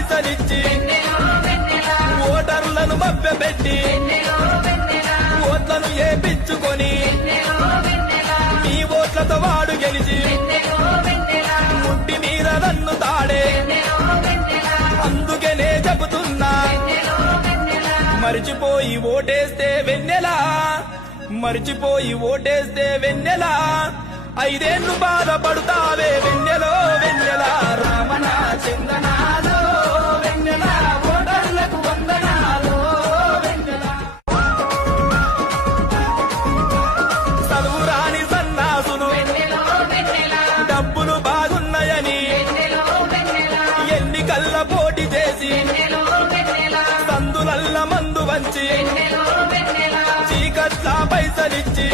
పైసలిచ్చి ఓటర్లను మభ్యపెట్టి ఓట్లను ఏపించుకొని మీ ఓట్లతో వాడు గెలిచి ముట్టి మీద నన్ను తాడే అందుకనే చెబుతున్నా మరిచిపోయి ఓటేస్తే వెన్నెలా మరిచిపోయి ఓటేస్తే వెన్నెలా 5 ఏళ్లు బాధపడుతావే వెన్నెలో వెన్నెలా రామణ చందనాలో వెన్నెలా ఓటర్లకు వందనాలో వెన్నెలా చదువురాని సన్నాసులు డబ్బులు బాగున్నాయని ఎన్నికల్ల పోటీ చేసి సందులల్ల మందు వంచి చీకట్ల పైసలిచ్చి